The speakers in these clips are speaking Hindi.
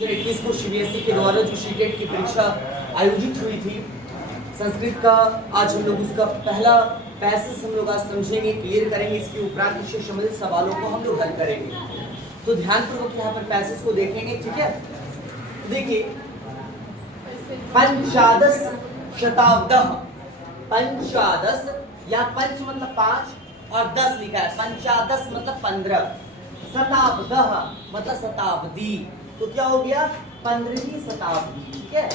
21 को सीबीएसई के द्वारा जो सीटेट की परीक्षा आयोजित हुई थी संस्कृत का, आज हम लोग उसका पहला पैसेज हम लोग आज समझेंगे, क्लियर करेंगे। इसके उपरांत इससे संबंधित सवालों को हम लोग हल करेंगे। तो ध्यानपूर्वक यहाँ पर पैसेज को देखेंगे, ठीक है। तो देखिए, पंचादश शताब्दः, पंचादश या पंच मतलब 5 और 10 लिखा है, पंचादश मतलब 15, शताब्दः मतलब शताब्दी, तो क्या हो गया 15वीं शताब्दी, ठीक है।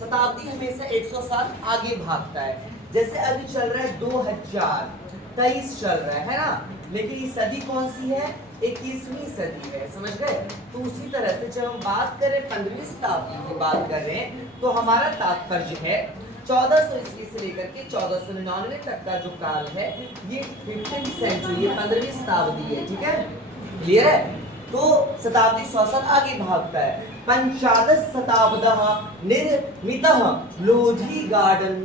शताब्दी हमेशा 107 आगे भागता है। जैसे अभी चल रहा है 2023 चल रहा है ना, लेकिन ये सदी कौन सी है, 21वीं सदी है, समझ गए। तो उसी तरह से जब हम बात करें 15वीं शताब्दी की बात कर रहे हैं, तो हमारा तात्पर्य है 1400 ईस्वी से लेकर के 1499 तक का जो काल है, ये 15वीं सेंचुरी, ये 15वीं शताब्दी है, ठीक है, क्लियर है। तो शताब्दी 100 साल आगे भागता है। पंचादश शताब्दः निर्मितः लोधी गार्डन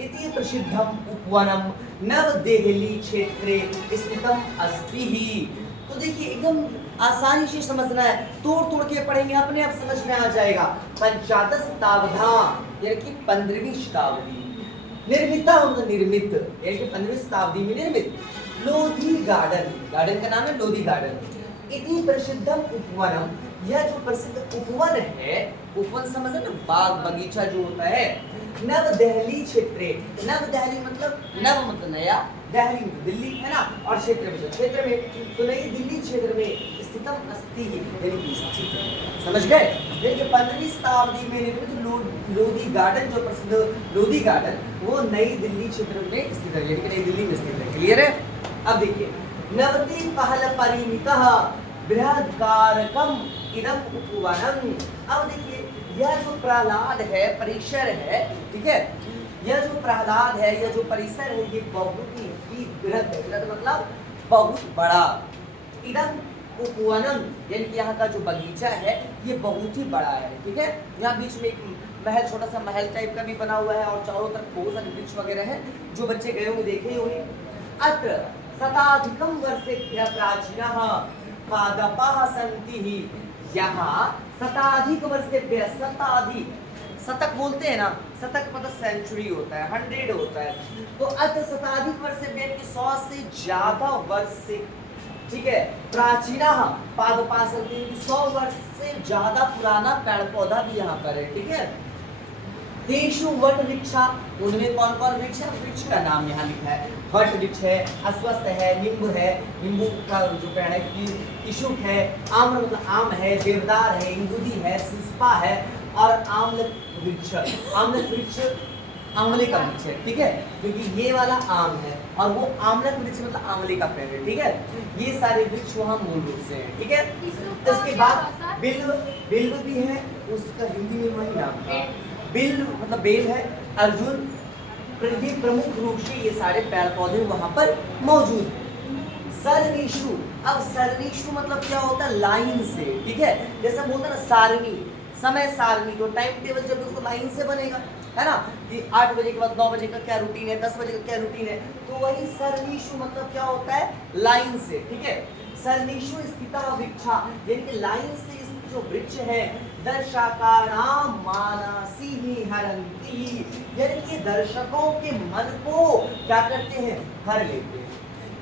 इति प्रसिद्धम उपवनम नवदेहली क्षेत्रे स्थितम अस्ति ही। तो देखिए, एकदम आसानी से समझना है, तोड़ तोड़ के पढ़ेंगे अपने आप समझ में आ जाएगा। पंचादश शताब्दा यानी कि 15वीं शताब्दी, निर्मिता मतलब निर्मित, यानी कि 15वीं शताब्दी में निर्मित लोधी गार्डन, गार्डन का नाम है लोधी गार्डन, इति प्रसिद्धम उपवनम, यह जो प्रसिद्ध उपवन है, उपवन समझे ना, बाग बगीचा जो होता है, नव दिल्ली क्षेत्र, नव दिल्ली मतलब नव मतलब नया, दिल्ली मतलब दिल्ली है ना, और क्षेत्र में क्षेत्र में, तो नई दिल्ली क्षेत्र में स्थितम अस्ति यानी कि स्थित है, समझ गए। देखिए 15वीं शताब्दी में निर्मित लोधी गार्डन, जो प्रसिद्ध लोधी गार्डन, वो नई दिल्ली क्षेत्र में स्थित है, यानी कि नई दिल्ली में स्थित है, क्लियर है। अब देखिए, नवति पहल परिमितः बृहत्कारकम इदम उपवनम। अब देखिए, यह जो प्रहलाद है, परिसर है, ठीक है, यह जो प्रहलाद है, यह जो परिसर है, ये बहुत ही बृहद है, बृहद मतलब बहुत बड़ा। इदम उपवनम यानी कि यहाँ का जो बगीचा है, ये बहुत ही बड़ा है, ठीक है। यहाँ बीच में एक महल, छोटा सा महल टाइप का भी बना हुआ है, और चारों तरफ बहुत सारे वृक्ष वगैरह है, जो बच्चे गए होंगे देखे होंगे। अत्र शताधिकम वर्षेभ्यः प्राचीनः पादपाः सन्ति ही। यहाँ शताधिक वर्षेभ्यः, शताधिक, शतक बोलते हैं ना, शतक मतलब सेंचुरी होता है, 100 होता है, तो अत्र शताधिक वर्षेभ्यः 100 से ज्यादा वर्ष से, ठीक है, प्राचीनः पादपाः सन्ति, 100 वर्ष से ज्यादा पुराना पेड़ पौधा भी यहाँ पर है, ठीक है। तेषु वट वृक्षा, उनमें कौन कौन वृक्ष है, वृक्ष का नाम यहाँ लिखा है। वट वृक्ष है, अश्वत्थ है, नींबू है, नींबू का जो पेड़ है, इशुक है, आम्र मतलब आम है, देवदार है, इंगुदी है, सिस्पा है, और आम्ल वृक्ष, आम्ल वृक्ष आंवले का वृक्ष है, ठीक है, क्योंकि ये वाला आम है, और वो आम्लक वृक्ष मतलब आंवले का पेड़ है, ठीक है। ये सारे वृक्ष वहाँ मूल रूप से हैं, ठीक है। उसके बाद बिल्व, बिल्व भी है, उसका हिंदी में वही नाम है, बिल्व मतलब बेल है, अर्जुन, प्रमुख रूप से ये सारे पेड़ पौधे वहां पर मौजूद हैं। सरनीशु, अब सरनीशु मतलब क्या होता है, लाइन से, ठीक है, जैसे बोलते हैं ना सारणी, समय सारणी, तो टाइम टेबल जब उसको लाइन से बनेगा, है ना, कि 8 बजे के बाद 9 बजे का क्या रूटीन है, 10 बजे का क्या रूटीन है, तो वही सरनीशु मतलब क्या होता है, लाइन से, ठीक है। सरनीशु स्थिता वृक्षा यानी कि लाइन से जो वृक्ष है, दर्शकानाम मानसी ही हरंती, यानी कि दर्शकों के मन को क्या करते हैं, हर लेते हैं,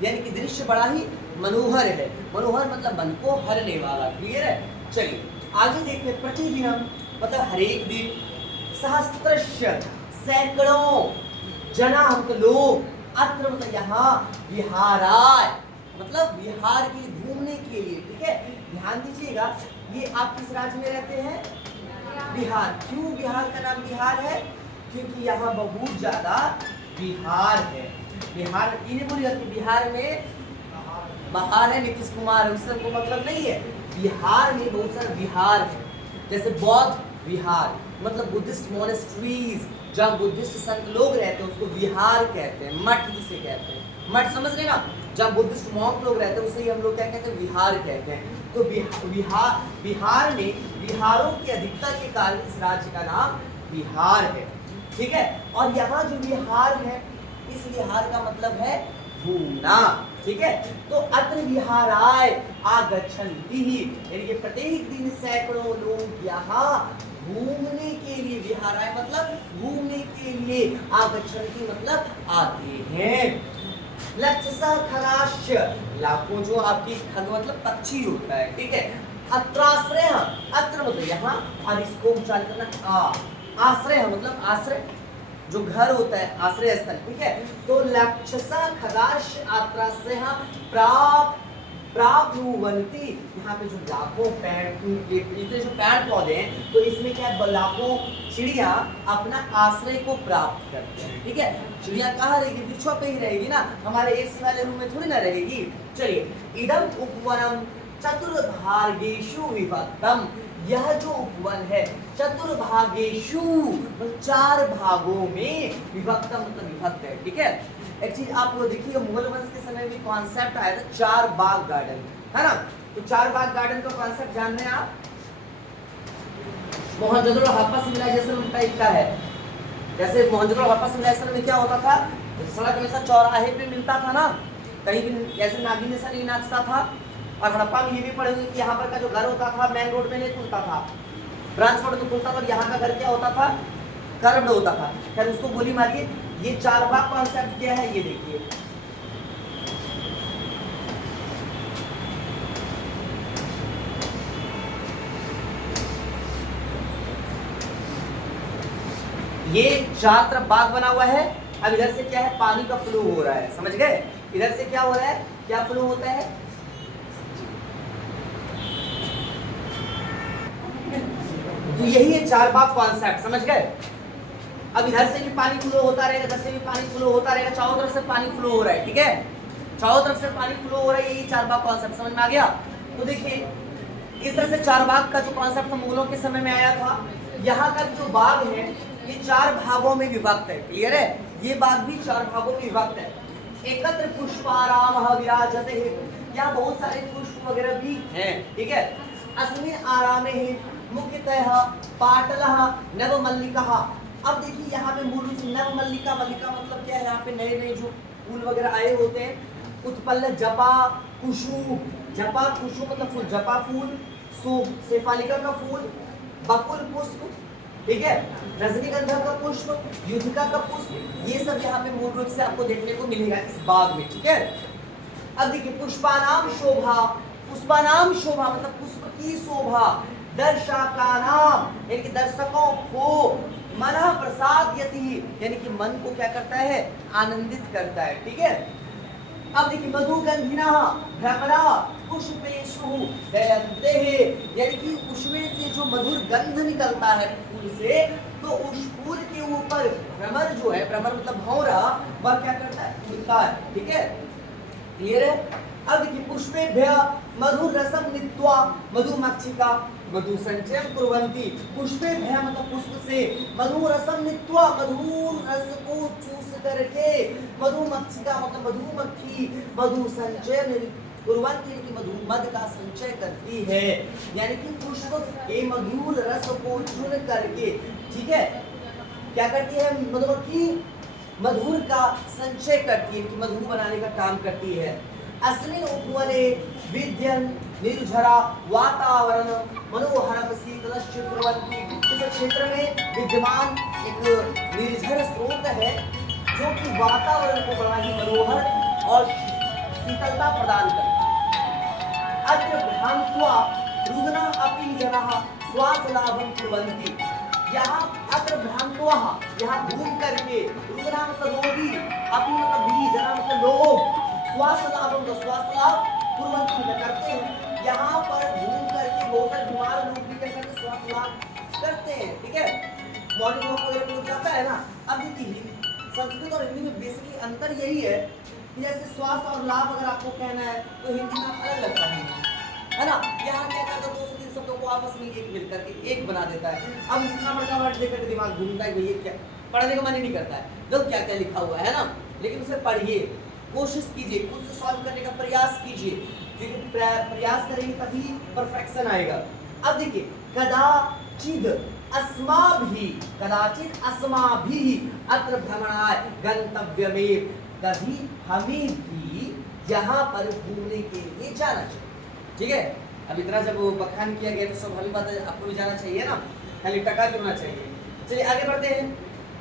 यानी कि दृश्य बड़ा ही मनोहर है, मनोहर मतलब मन को हरने वाला, क्लियर है। चलिए आगे देखते हैं। प्रतिदिन मतलब हर एक दिन, सहस्त्रस्य सैकड़ों, जना मतलब लोग, अत्र मतलब यहाँ, विहाराय मतलब विहार के लिए, घूमने के लिए, ठीक है। ध्यान दीजिएगा, ये आप किस राज्य में रहते हैं, बिहार। क्यों बिहार का नाम बिहार है, क्योंकि यहाँ बहुत ज्यादा बिहार है। बिहार इन्हें बोलिए कि बिहार में बहार है, नीतीश कुमार, उस सबको मतलब नहीं है, बिहार में बहुत सारे बिहार है। जैसे बौद्ध विहार मतलब बुद्धिस्ट मोनेस्ट्रीज, जहाँ बुद्धिस्ट संत लोग रहते हैं उसको विहार कहते हैं, मठ जिसे कहते हैं, मठ समझ रहे ना, जहाँ बुद्धिस्ट मॉन्क लोग रहते हैं उसे ही हम लोग क्या कहते हैं, विहार कहते हैं। तो बिहार में विहारों की अधिकता के कारण इस राज्य का नाम बिहार है, ठीक है। और यहाँ जो विहार है, इस विहार का मतलब है घूमना, ठीक है। तो अत्र विहाराय आगच्छन्ति, यानी कि प्रत्येक दिन सैकड़ों लोग यहाँ घूमने के लिए, विहाराय मतलब घूमने के लिए, आगच्छन्ति मतलब आते हैं। लक्षसा खगाश्च, लाखों जो आपकी खग मतलब पक्षी होता है, ठीक है। अत्राश्रय, अत्र मतलब यहाँ, और इसको उच्चारण करना आ, आश्रय मतलब आश्रय जो घर होता है, आश्रय स्थल, ठीक है। तो लक्षसा खगाश आत्राश्रय प्राप्त प्राप्नुवन्ति, यहाँ पे जो लाखों इतने जो पेड़ पौधे हैं, तो इसमें क्या है, लाखों चिड़िया अपना आश्रय को प्राप्त करते हैं, ठीक है। चिड़िया कहाँ रहेगी, वृक्षों पे ही रहेगी ना, हमारे एसी वाले रूम में थोड़ी ना रहेगी। चलिए, इदम उपवनम चतुर्भागेषु विभक्तम, यह जो उपवन है चतुर्भागेषु मतलब 4 भागों में विभक्तम मतलब विभक्त है, ठीक है। एक चीज आप देखिए, मुगल वंश के समय में कॉन्सेप्ट आया था 4 बाग गार्डन, है ना। तो 4 बाग गार्डन का कॉन्सेप्ट जान रहे हैं आप, मोहनजोदड़ो हड़प्पा सिविलाइजेशन टाइप का है। जैसे मोहनजोदड़ो हड़प्पा सिविलाइजेशन में क्या होता था, सड़क हमेशा चौराहे पे मिलता था ना, कहीं भी ऐसे नागिन जैसा नहीं नाचता था। और हड़प्पा में ये भी पढ़ेंगे कि यहाँ पर का जो घर होता था मेन रोड में नहीं खुलता था, ब्रांच रोड में खुलता था, और यहाँ का घर क्या होता था, कर्व्ड होता था। खैर उसको गोली मारिए। ये 4 बाग कॉन्सेप्ट क्या है, ये देखिए। ये 4 तरफ बाग बना हुआ है। अब इधर से क्या है, पानी का फ्लो हो रहा है, समझ गए। इधर से क्या हो रहा है, क्या फ्लो होता है, तो यही है 4 बाग कॉन्सेप्ट, समझ गए। अब इधर से भी पानी फ्लो होता रहेगा, इधर से भी पानी फ्लो होता रहेगा, चारों तरफ से पानी फ्लो हो रहा है, ठीक है। चारों तरफ से पानी फ्लो हो रहा है, यही 4 बाग कॉन्सेप्ट समझ में आ गया। तो देखिए, इस तरह से 4 बाग का जो कॉन्सेप्ट मुगलों के समय में आया था। यहाँ का जो बाग है ये 4 भागों में विभक्त है, क्लियर है। ये बाग भी 4 भागों में विभक्त है। एकत्र पुष्पाराम विराजते, यहाँ बहुत सारे पुष्प वगैरह भी हैं, ठीक है। अस्मिन् आरामे मुख्यतः पाटलः नवमल्लिकाः। अब देखिए यहाँ पे मूल रूप से नवमल्लिका, मल्लिका मतलब क्या है, यहाँ पे नए नए जो फूल वगैरह आए होते हैं। उत्पल्ल जपा कुसुम, जपा कुसुम मतलब फूल, जपा फूल, शेफालिका का फूल, बकुल पुष्प, ठीक है, रजनीगंधा का पुष्प, युद्धिका का पुष्प, ये सब यहाँ पे मूल रूप से आपको देखने को मिलेगा इस बाग में, ठीक है। अब देखिए, पुष्पानाम शोभा, पुष्पानाम शोभा मतलब पुष्प की शोभा, दर्शकानाम यानी कि दर्शकों को, मन प्रसाद यति यानी कि मन को क्या करता है, आनंदित करता है, ठीक है। अब देखिए, मधुगंधिना भ्रमरा पुष्पेषु दयन्ते, यानी कि उसमें से जो मधुर गंध निकलता है फूल से, तो उस फूल के ऊपर भ्रमर जो है, भ्रमर मतलब भौरा, वह क्या करता है, फूलता है, ठीक है, क्लियर है। अब देखिए, पुष्पेभ्य मधुर रसम नीत्वा मधुमक्षिका मधु संचयन कुर्वन्ति, पुष्पेभ्य मतलब पुष्प से, मधुर रसम नीत्वा मधुर रस को चूस करके, मधुमक्षिका मतलब मधुमक्खी मधु संचयन कुर्वन्ति की मधु का संचय करती है, यानी कि पुष्प के मधुर रस को चुन करके, ठीक है, क्या करती है मधुमक्खी, मधुर का संचय करती है, कि मधु बनाने का काम करती है। अस्मिन् उपवने विद्यन् निर्झरा वातावरण मनोहरम शीतलश्च कुर्वन्ति, इस क्षेत्र में विद्यमान एक निर्झर स्रोत है जो कि वातावरण को बड़ा ही मनोहर और शीतलता प्रदान करता है। अत्र भ्रांत्वा रुग्णा अपि जनाः स्वास्थ्य लाभं कुर्वन्ति, यहाँ अत्र भ्रांत्वा यहाँ घूम करके, रुग्णा मतलब रोगी, अपि मतलब भी, जना मतलब लोग, स्वास्थ्य लाभ मतलब स्वास्थ्य लाभ कुर्वन्ति करते हैं। यहाँ पर घूम करके बहुत सारे बीमार लोग भी क्या करते हैं, स्वास्थ्य लाभ करते हैं, ठीक है। मॉर्निंग वॉक वगैरह लोग जाता है ना। अब देखिए, संस्कृत और हिंदी में बेसिकली अंतर यही है कि जैसे स्वास्थ्य और लाभ अगर आपको कहना है तो हिंदी में अलग लगता है ना। यहाँ क्या करता है, 2-3 शब्दों को आपस में एक मिल करके एक बना देता है। अब इतना बड़ा वर्ड लेकर के दिमाग घूमता है, भैया क्या पढ़ने का मन ही नहीं करता है, जब क्या क्या लिखा हुआ है ना। लेकिन उसे पढ़िए, कोशिश कीजिए, खुद से सॉल्व करने का प्रयास कीजिए, क्योंकि प्रयास करेंगे तभी परफेक्शन आएगा। अब देखिए, कदाचित अस्माभिः अत्र भ्रमणाय गंतव्यमेव, कभी हमें भी यहाँ पर घूमने के लिए जाना चाहिए। ठीक है, अब इतना जब बखान किया गया तो स्वाभाविक बात है आपको भी जाना चाहिए ना, खाली टका क्यों होना चाहिए। चलिए आगे बढ़ते हैं,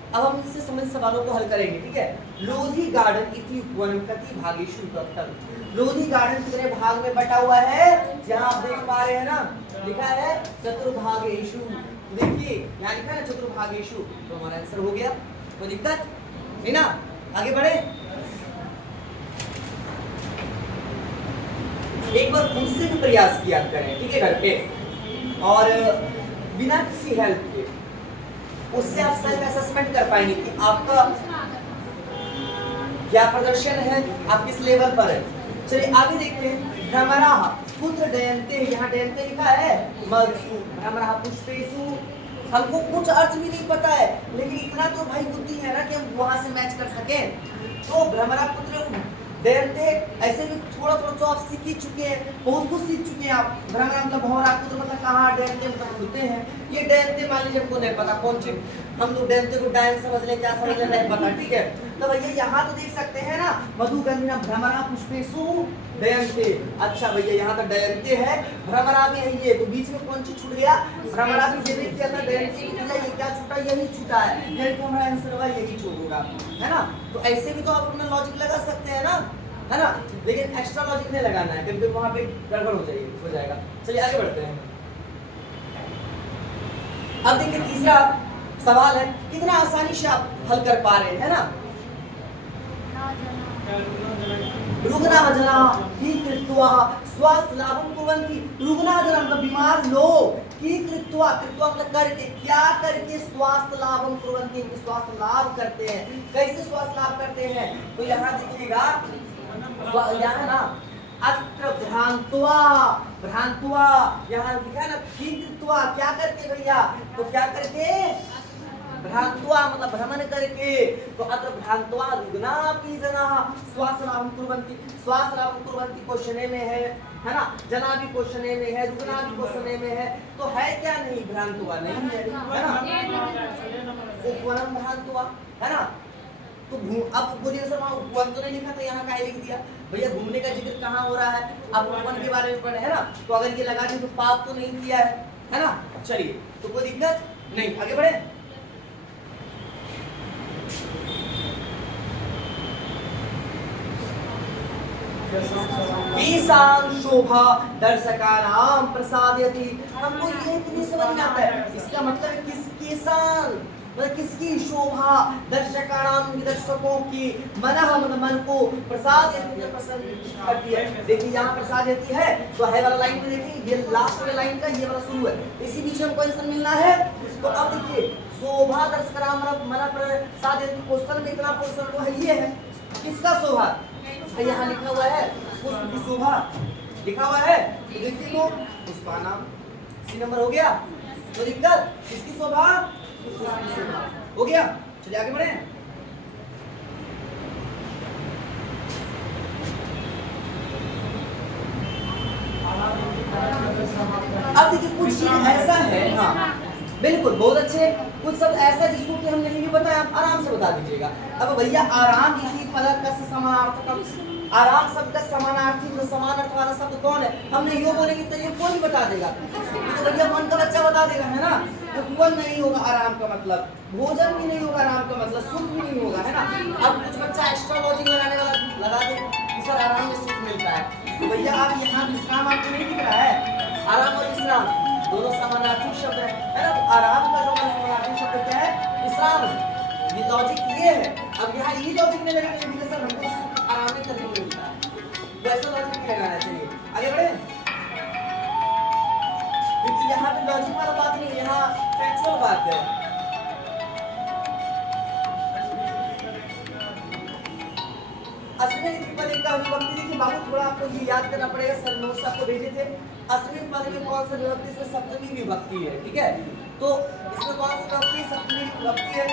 अब हम इससे संबंधित सवालों को हल करेंगे। ठीक है, लोधी गार्डन इति उपवनं कति भागेषु विभक्तं। लोधी गार्डन कितने भाग में बटा हुआ है, यहाँ आप देख पा रहे हैं ना, लिखा है चतुर्भागेषु। देखिए यहाँ लिखा है ना चतुर्भागेषु, तो हमारा आंसर हो गया, कोई दिक्कत नहीं ना। आगे बढ़े, एक बार खुद से भी प्रयास किया करें, ठीक है, घर पे, और बिना किसी हेल्प के, उससे आप सेल्फ असेसमेंट कर पाएंगे कि आपका क्या प्रदर्शन है, आप किस लेवल पर है। चलिए आगे देखते हैं, भ्रमराः कुत्र डयन्ते, यहाँ डयन्ते लिखा है मधु, भ्रमराः पुष्पेषु। हमको कुछ अर्थ भी नहीं पता है, लेकिन इतना तो भाई बुद्धि है ना कि हम वहां से मैच कर सकें। तो भ्रमराः पुत्र डयन्ते, ऐसे भी थोड़ा थोड़ा तो आप सीख ही चुके हैं, बहुत कुछ सीख चुके हैं आप। भ्रमराः मतलब भंवरा, पुत्र मतलब कहाँ, डयन्ते मतलब होते हैं। ये डयन्ते मान लीजिए हमको नहीं पता कौन चीज, हम लोग डयन्ते को डायन समझ ले, क्या समझ ले नहीं पता। ठीक है, तो भैया यहाँ तो देख सकते हैं ना, मधुगंधिना भ्रमराः पुष्पेषु डयन्ते। अच्छा भैया यहाँ तो डयन्ते है, भ्रमराः भी है, ये तो बीच में कौन चीज छूट गया, भ्रमराः भी जैसे किया था, डयन्ते ये क्या छूटा, यही छूटा है, यही तो हमारा आंसर होगा, यही छूट होगा, है ना। तो ऐसे भी तो आप अपना लॉजिक लगा सकते हैं ना, है ना, लेकिन एक्स्ट्रा लॉजिक नहीं लगाना है क्योंकि वहां पे गड़बड़ हो जाएगा। चलिए आगे बढ़ते हैं। अब देखिए तीसरा सवाल है, कितना आसानी से आप हल कर पा रहे हैं ना। रुग्णाः जनाः की कृत्वा स्वास्थ्य लाभं कुर्वन्ति। रुग्णाः जनाः मतलब बीमार लोग, की कृत्वा, कृत्वा मतलब करके, क्या करके, स्वास्थ्य लाभं कुर्वन्ति, स्वास्थ्य लाभ करते हैं। कैसे स्वास्थ्य लाभ करते हैं, तो यहाँ देखिएगा, यहाँ ना अत्र भ्रांत्वा, भ्रांत्वा यहाँ लिखा है ना, की कृत्वा क्या करके भैया, तो क्या करके, भ्रांत्वा मतलब भ्रमण करके, तो अत्र भ्रांत्वा रुग्णापि जनाः स्वास्थ्य लाभं कुर्वन्ति। स्वास्थ्य लाभं कुर्वन्ति क्वेश्चन में है ना, जना भी क्वेश्चन में है, रुग्णा भी क्वेश्चन में है, तो है क्या नहीं, भ्रांत्वा नहीं है ना, उपवनं भ्रांत्वा, है ना। तो अब बोलिए सर वहाँ उपवन तो नहीं लिखा था, यहाँ का लिख दिया भैया, घूमने का जिक्र कहाँ हो रहा है, आप उपवन के बारे में पढ़े है ना, तो अगर ये लगा दी तो पाप तो नहीं किया है ना। चलिए तो कोई दिक्कत नहीं, आगे बढ़े। ईशान शोभा दर्शकानां प्रसादयति, हमको ये नहीं समझ में आता है, इसका मतलब है किसकी शान, मतलब किसकी शोभा, दर्शकानां दर्शकों की, मनः मतलब मन को, प्रसादयति प्रसन्न करती है। देखिए यहाँ प्रसादयति है तो है वाला लाइन में देखिए, ये लास्ट वाला लाइन का ये वाला शुरू है, इसी बीच में हमको आंसर मिलना है। तो अब देखिए शोभा दर्शकानां मनः प्रसादयति, क्वेश्चन में इतना क्वेश्चन तो है, ये है किसका शोभा, यहाँ लिखा हुआ है पुष्प की शोभा लिखा हुआ है, तो देखिए तो पुष्पाना सी नंबर हो गया, तो दिक्कत किसकी शोभा, हो गया। चलिए आगे बढ़े। अब देखिए कुछ चीज ऐसा है, हाँ बिल्कुल बहुत अच्छे, कुछ सब ऐसा जिसको कि हम नहीं भी बताया, आप आराम से बता दीजिएगा। अब भैया आराम इसी पदक का समानार्थकम, आराम शब्द का समानार्थी मतलब समान अर्थ वाला शब्द कौन है, हमने यो बोलेंगे तो ये कौन बता देगा, तो भैया मन का बच्चा बता देगा, है ना। तो कौन नहीं होगा आराम का मतलब, भोजन भी नहीं होगा आराम का मतलब, सुख भी नहीं होगा, है ना। अब कुछ बच्चा एक्स्ट्रा लॉजिक लगाने वाला लगा दे कि सर आराम में सुख मिलता है, तो भैया आप यहाँ विश्राम आपको नहीं दिख रहा है, आराम और विश्राम दोनों समानार्थी शब्द है ना। तो आराम का जो समानार्थी शब्द क्या है, विश्राम, ये लॉजिक ये है। अब यहाँ ये लॉजिक नहीं लगाने के सर हमको सुख आराम में करने को मिलता है, वैसा लॉजिक नहीं लगाना चाहिए। आगे बढ़े, क्योंकि यहाँ पे लॉजिक वाला बात नहीं, यहाँ फैक्चुअल बात है। अश्विनी पद का विभक्ति देखिए बाबू, थोड़ा आपको ये याद करना पड़ेगा, सर नोट्स आपको भेजे थे। अश्विनी पद में कौन सा विभक्ति, इसमें सप्तमी विभक्ति है, ठीक है। तो इसमें कौन सा विभक्ति, सप्तमी विभक्ति है।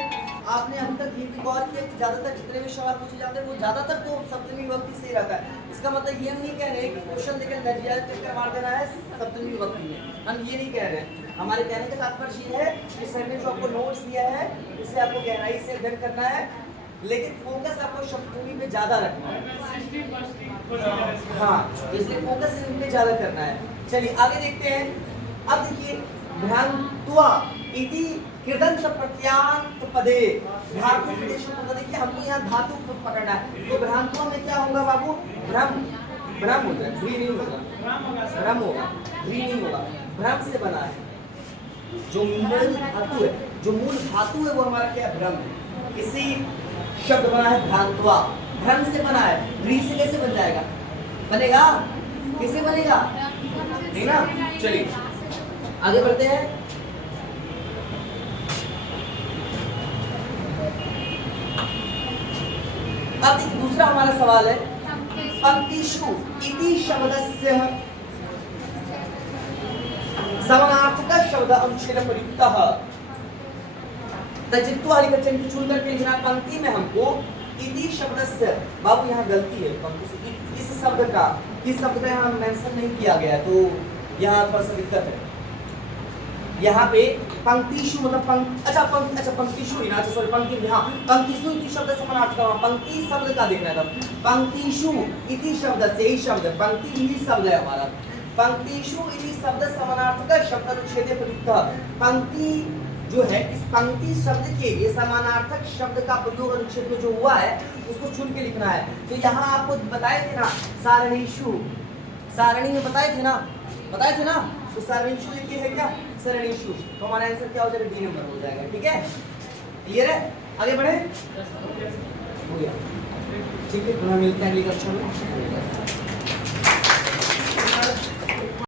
आपने अभी तक ये भी गौर किया कि ज्यादातर जितने भी सवाल पूछे जाते हैं वो ज्यादातर तो सप्तमी विभक्ति से ही रहता है। इसका मतलब ये हम नहीं कह रहे कि क्वेश्चन देकर नजरिया चक्कर मार देना है सप्तमी विभक्ति में, हम ये नहीं कह रहे हैं। हमारे कहने का तात्पर्य ये है कि सर ने जो आपको नोट्स दिया है उसे आपको गहराई से अध्ययन करना है, लेकिन फोकस आपको शब्दभूमि पे ज्यादा रखना है। हाँ, इसलिए फोकस इन पे ज्यादा करना है। चलिए आगे देखते हैं। अब देखिए भ्रांत्वा इति कृदंत प्रत्यांत पदे धातु निर्देश होगा। देखिए हमको यहाँ धातु को पकड़ना है, तो भ्रांत्वा में क्या होगा बाबू? भ्रम, भ्रम होगा, भ्री नहीं होगा, भ्रम होगा, भ्री नहीं होगा। भ्रम से बना है, जो मूल धातु है, जो मूल धातु है वो हमारा क्या है? भ्रम है। इसी शब्द बना है भ्रांत्वा, भ्रम से बना है। भ्री से कैसे बन जाएगा? बनेगा कैसे बनेगा? नहीं ना। चलिए आगे बढ़ते हैं। अब देखिए दूसरा हमारा सवाल है पंक्तिषु इति शब्दस्य समानार्थक शब्द अनुच्छेद प्रयुक्तः। तजित्वा हरिवचन की चुन करके लिखना पंक्ति में हमको इति शब्दस्य। बाबू यहाँ गलती है, पंक्ति इस शब्द का, किस शब्द का यहाँ मेंशन नहीं किया गया है, तो यहाँ थोड़ा सा दिक्कत है। यहाँ पे पंक्तिषु मतलब अच्छा पंक्तिषु ही ना, अच्छा सॉरी पंक्ति, हाँ पंक्तिषु इति शब्द समानार्थक, पंक्ति शब्द का देखना था। पंक्तिषु इति शब्द से ही शब्द, पंक्ति ही शब्द है हमारा। पंक्तिषु इति शब्द समानार्थक शब्द अनुच्छेद प्रयुक्त। पंक्ति जो है, इस पंक्ति शब्द के लिए समानार्थक शब्द का प्रयोग अनुच्छेद में जो हुआ है उसको चुन के लिखना है। तो यहाँ आपको बताए थे ना सारणीषु, सारणी में बताए थे ना, तो सारणीषु ये है क्या? सरणीषु। तो हमारा आंसर क्या हो जाएगा? डी नंबर हो जाएगा। ठीक है, क्लियर है? आगे बढ़े, हो गया। ठीक है, पुनः मिलते हैं अगली कक्षा में।